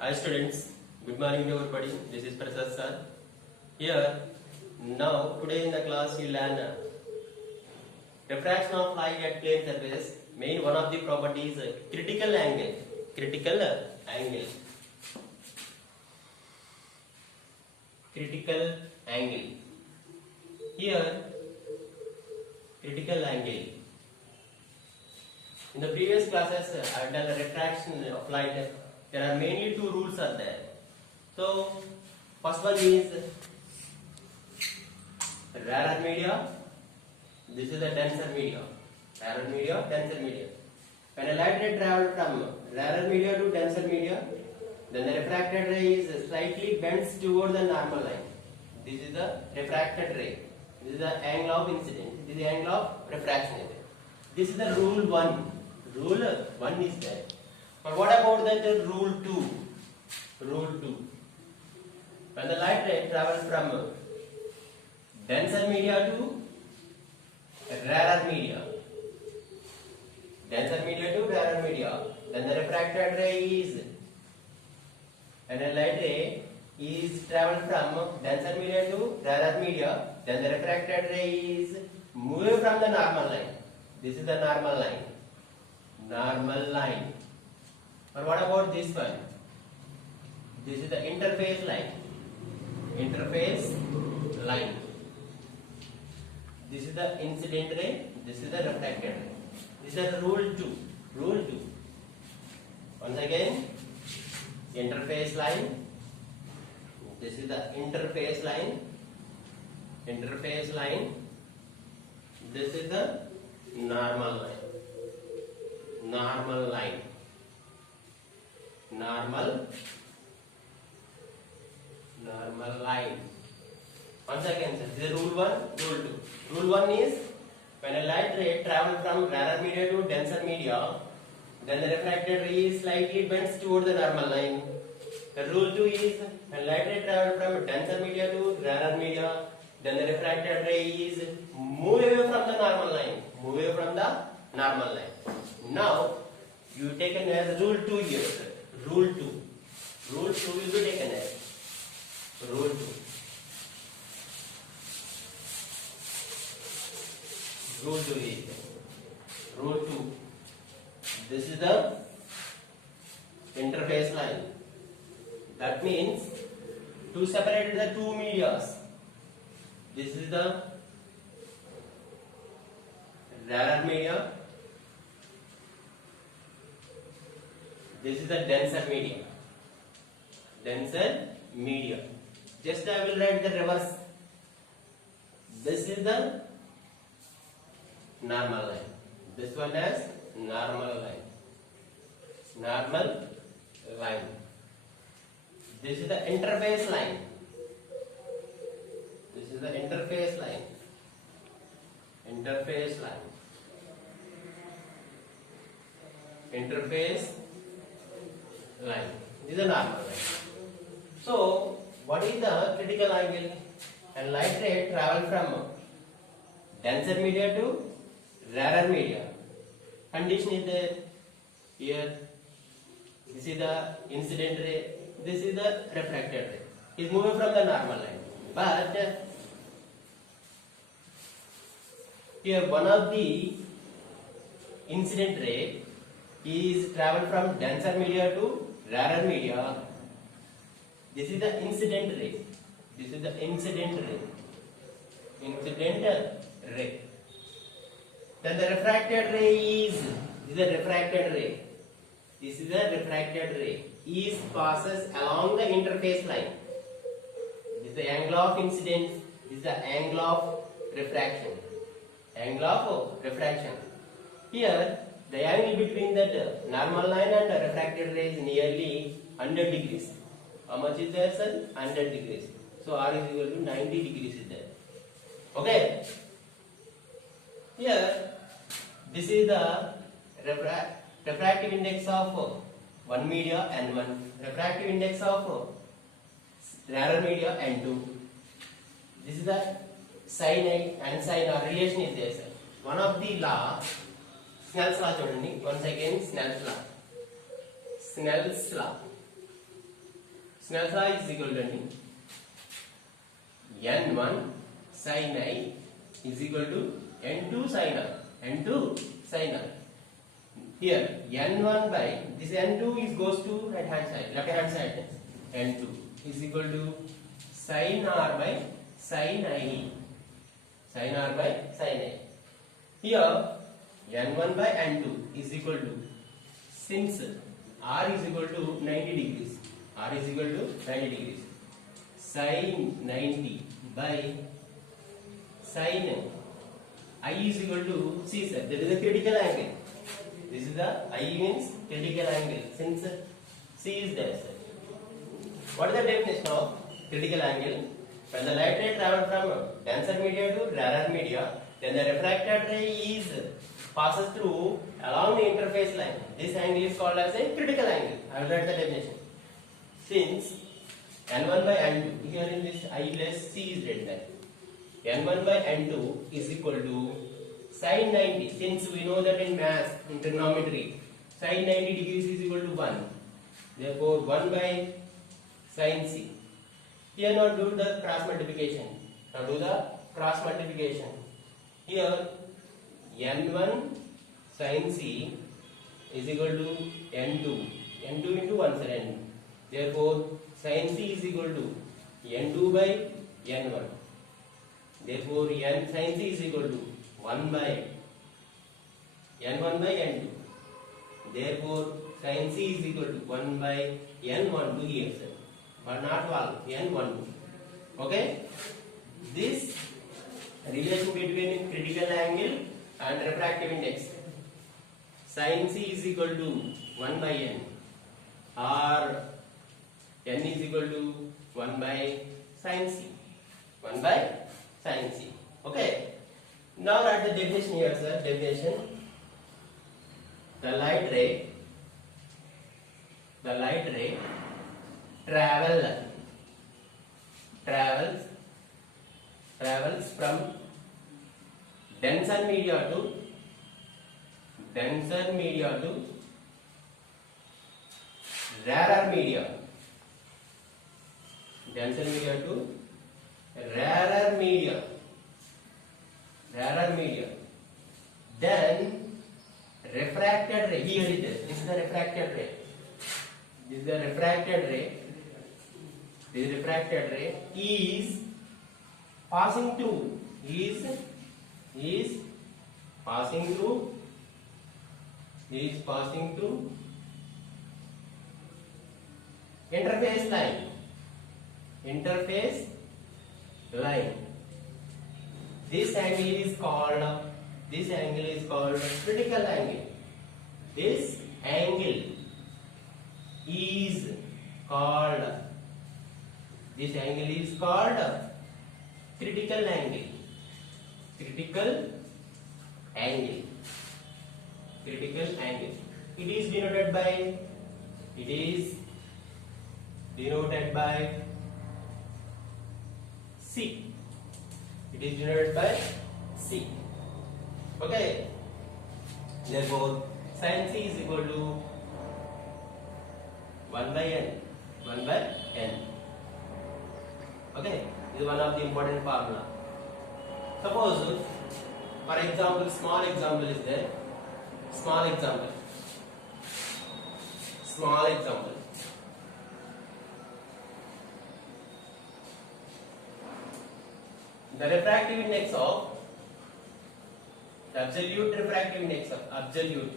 Hi students, good morning to everybody. This is Prasad sir. Here, now today in the class we learn refraction of light at plane surface. Main one of the properties critical angle. Critical angle. Critical angle. Here, critical angle. In the previous classes, I have done a refraction of light. There are mainly two rules are there. So, first one is rarer media. This is a denser media. Rarer media, denser media. When a light ray travels from rarer media to denser media, then the refracted ray is slightly bends toward the normal line. This is the refracted ray. This is the angle of incidence. This is the angle of refraction. This is the rule 1. Rule 1 is there. But what about that rule 2? Rule 2. When the light ray travels from denser media to rarer media, then the refracted ray is, when a light ray is traveled from denser media to rarer media, then the refracted ray is moving from the normal line. This is the normal line. Normal line. Or what about this one? This is the interface line. Interface line. This is the incident ray. This is the refracted ray. This is the rule 2. Rule 2. Once again, interface line. This is the interface line. Interface line. This is the normal line. Normal line. Normal line. Once again, this is rule 1, rule 2. Rule 1 is when a light ray travels from rarer media to denser media, then the refracted ray is slightly bends toward the normal line. The rule 2 is when light ray travels from denser media to rarer media, then the refracted ray is move away from the normal line. Move away from the normal line. Now, you taken as rule 2 here. Rule 2. Rule 2 will be taken as rule 2. Rule 2 is rule 2. This is the interface line. That means to separate the two medias. This is the rarer media. This is the denser media. Denser media. Just I will write the reverse. This is the normal line. This one as normal line. Normal line. This is the interface line. This is the interface line. Interface line. Interface line. This is a normal line. So, what is the critical angle? And light ray travel from denser media to rarer media. Condition is there. Here, this is the incident ray. This is the refracted ray. It is moving from the normal line. But here, one of the incident ray is travel from denser media to rarer media. This is the incident ray. This is the incident ray. Incident ray. Then the refracted ray is, this is the refracted ray. This is the refracted ray. Is passes along the interface line. This is the angle of incidence. This is the angle of refraction. Angle of refraction. Here, the angle between that normal line and the refracted ray is nearly 100 degrees. How much is there, sir? 100 degrees. So R is equal to 90 degrees is there. Okay. Here, this is the refractive index of one media and one refractive index of rarer media and 2. This is the sin A and sin R relation is there, sir. One of the law. Snell's law చూడండి once again Snell's law Snell's law is equal to N1 sin I is equal to N2 sin I. N2 sin I. Here N1 by this N2 is goes to right hand side, left hand side. N2 is equal to sin R by sin I. Sin R by sin I. Here N1 by N2 is equal to, since R is equal to 90 degrees, R is equal to 90 degrees, sin 90 by sin I is equal to, see sir, there is a critical angle. This is the I means critical angle, since C is there sir. What is the definition of critical angle? When the light ray travels from denser media to rarer media, then the refracted ray passes through along the interface line. This angle is called as a critical angle. I will write the definition. Since N1 by N2, here in this I plus C is written. N1 by N2 is equal to sin 90. Since we know that in math, in trigonometry, sin 90 degrees is equal to 1. Therefore, 1 by sin C. Here now do the cross multiplication. Now do the cross multiplication. Here N1 sin C is equal to N2. N2 into 1 sir N. Therefore, sin C is equal to N2 by N1. Therefore, N sin C is equal to 1 by N1 by N2. Therefore, sin C is equal to 1 by N12 here sir. But not all, N12. Okay? This relation between critical angle and refractive index. Sin C is equal to 1 by N, or N is equal to 1 by sin C. 1 by sin C. Okay? Now write the definition here sir. Definition. The light ray travels from denser media to rarer media. Denser media to rarer media. Then refracted ray. Here it is. This is the refracted ray. This refracted ray is passing through interface line. This angle is called critical angle. This angle is called critical angle. It is denoted by C. Okay. Therefore, sin C is equal to 1 by N. Okay. This is one of the important formula. Suppose, for example, small example is there. Small example. The refractive index of the absolute refractive index of absolute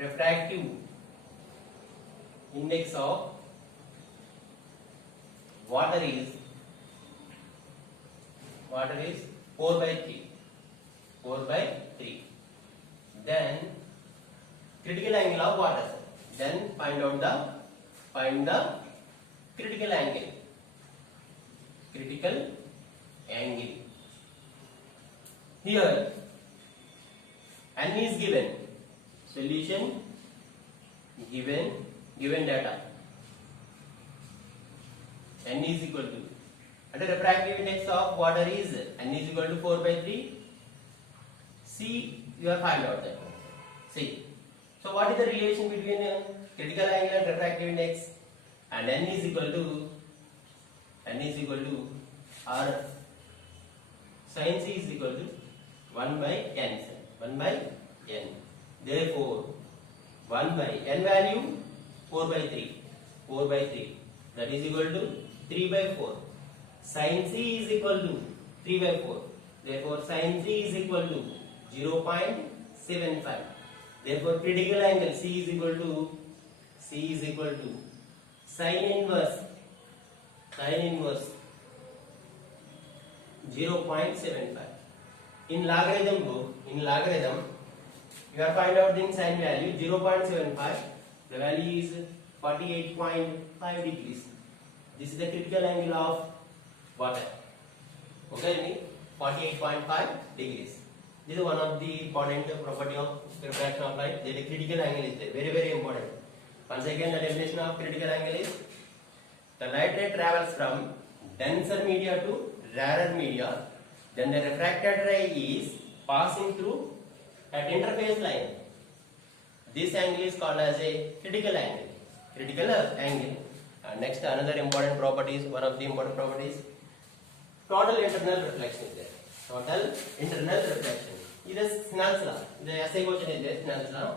refractive index of water is 4 by 3. Then critical angle of water. Then find the critical angle. Here N is given. Solution given data. N is equal to, and the refractive index of water is N is equal to 4 by 3. C, you have find out that. See, So what is the relation between critical angle and refractive index? And n is equal to or sin c is equal to 1 by n. 1 by n. Therefore 1 by n value 4 by 3. 4 by 3. That is equal to 3 by 4. Sin c is equal to 3 by 4. Therefore sin c is equal to 0.75. Therefore critical angle C is equal to sin inverse 0.75. In logarithm you are find out the sin value 0.75. The value is 48.5 degrees. This is the critical angle of water. Okay, 48.5 degrees. This is one of the important property of refraction of light. The critical angle is there. Very, very important. Once again, the definition of critical angle is the light ray travels from denser media to rarer media. Then the refracted ray is passing through at interface line. This angle is called as a critical angle. Critical angle. Next, another important property is one of the important properties. Total internal reflection is there. Total internal reflection. This is Snell's law. The essay question is there, Snell's law.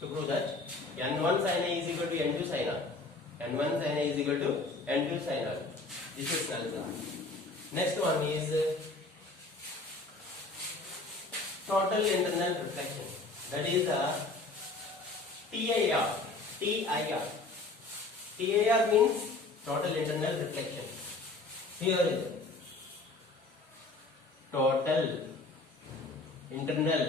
To prove that n1 sin A is equal to n2 sin R. n1 sin A is equal to n2 sin R. This is Snell's law. Next one is total internal reflection. That is the TIR. TIR. TIR means total internal reflection. Here is total internal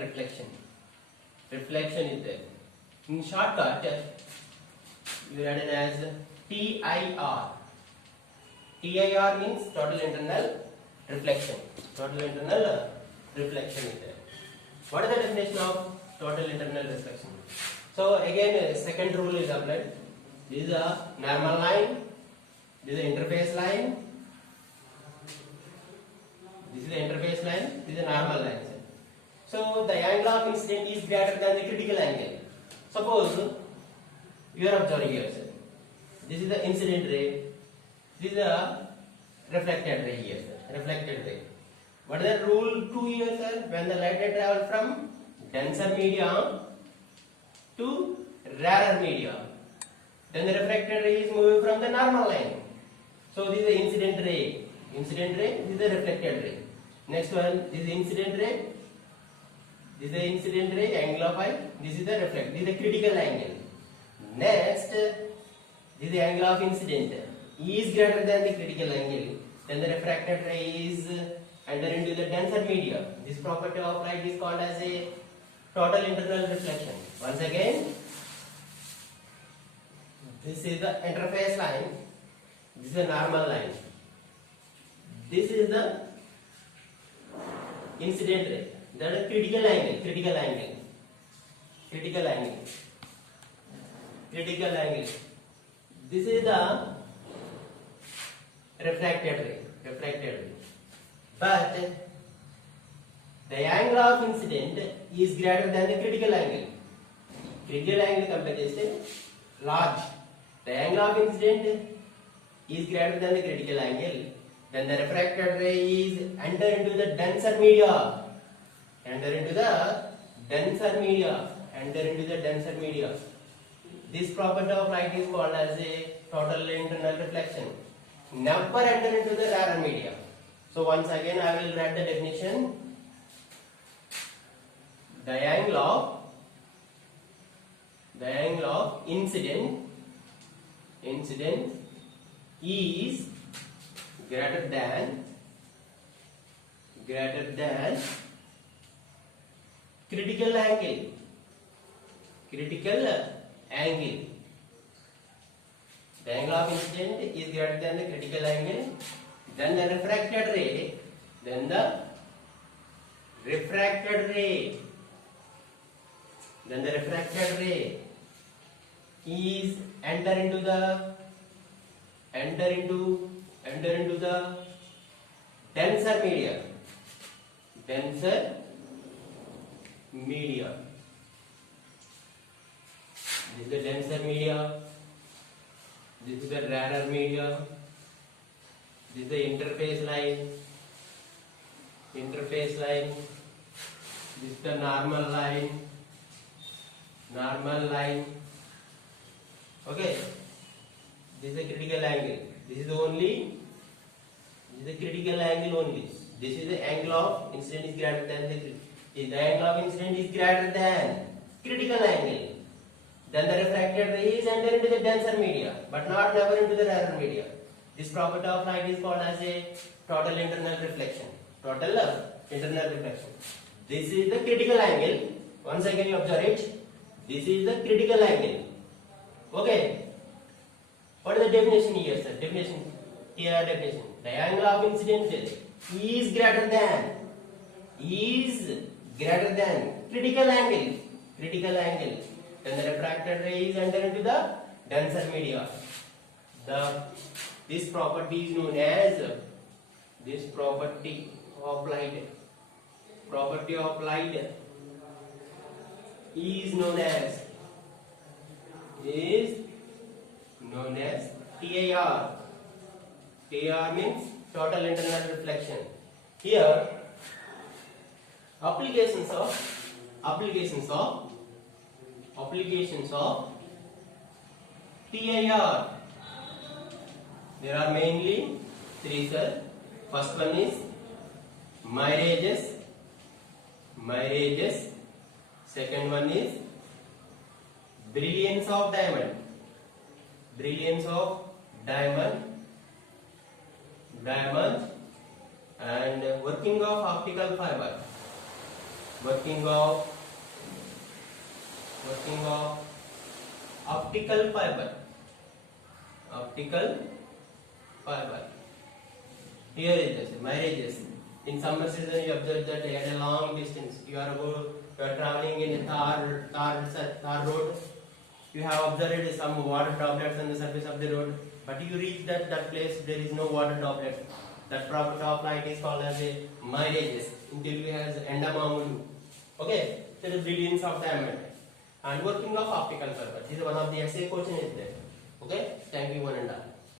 reflection. Reflection is there. In shortcut, you write it as TIR. TIR means total internal reflection. Total internal reflection is there. What is the definition of total internal reflection? So again, second rule is applied. This is a normal line. This is the interface line. This is the interface line. This is a normal line. So the angle of incident is greater than the critical angle. Suppose you are observing yourself. This is the incident ray. This is a reflected ray here, sir. Reflected ray. What is the rule 2 here, sir? When the light ray travels from denser media to rarer media, then the refracted ray is moving from the normal line. So this is the incident ray. Incident ray. This is the reflected ray. Next one. This is the incident ray. This is the incident ray, angle of I. This is the reflect. This is the critical angle. Next, this is the angle of incident. E is greater than the critical angle. Then the refracted ray is enter into the denser media. This property of light is called as a total internal reflection. Once again, this is the interface line. This is the normal line. This is the incident ray. That is critical angle. Critical angle. Critical angle. Critical angle. This is the refracted ray. Refracted ray. But the angle of incident is greater than the critical angle. Critical angle comparison large. The angle of incident is greater than the critical angle. Then the refracted ray is enter into the denser media. Enter into the denser media. Enter into the denser media. This property of light is called as a total internal reflection. Never enter into the rarer media. So once again I will write the definition. The angle of incident is greater than critical angle. Critical angle. The angle of incident is greater than the critical angle. Then the refracted ray. Then the refracted ray. Then the refracted ray is enter into the denser media. Denser media. This is the denser media. This is the rarer media. This is the interface line. Interface line. This is the normal line. Normal line. Okay. This is a critical angle. This is the critical angle only. This is the angle of incident is greater than the angle of incident is greater than critical angle. Then the refracted rays enter into the denser media, but not never into the rarer media. This property of light is called as a total internal reflection. Total internal reflection. This is the critical angle. Once again you observe it. This is the critical angle. Okay. What is the definition here, sir? Definition. Here definition. The angle of incident is greater than critical angle. Critical angle. Then the refracted rays enter into the denser media. This property is known as this property of light. Property of light is known as TIR. TIR means total internal reflection. Here applications of TIR. There are mainly three, sir. First one is mirages. Second one is brilliance of diamond. And working of optical fiber. Working of optical fiber. Here is this mirages. In summer season, you observe that at a long distance, you are traveling in a tar road. You have observed some water droplets on the surface of the road, but you reach that place, there is no water droplets. That property of light is called as a mirages. In Telugu has endamamulu. Okay, there is brilliance of diamond and working of optical fiber. This is one of the essay question is there. Okay, thank you one and all.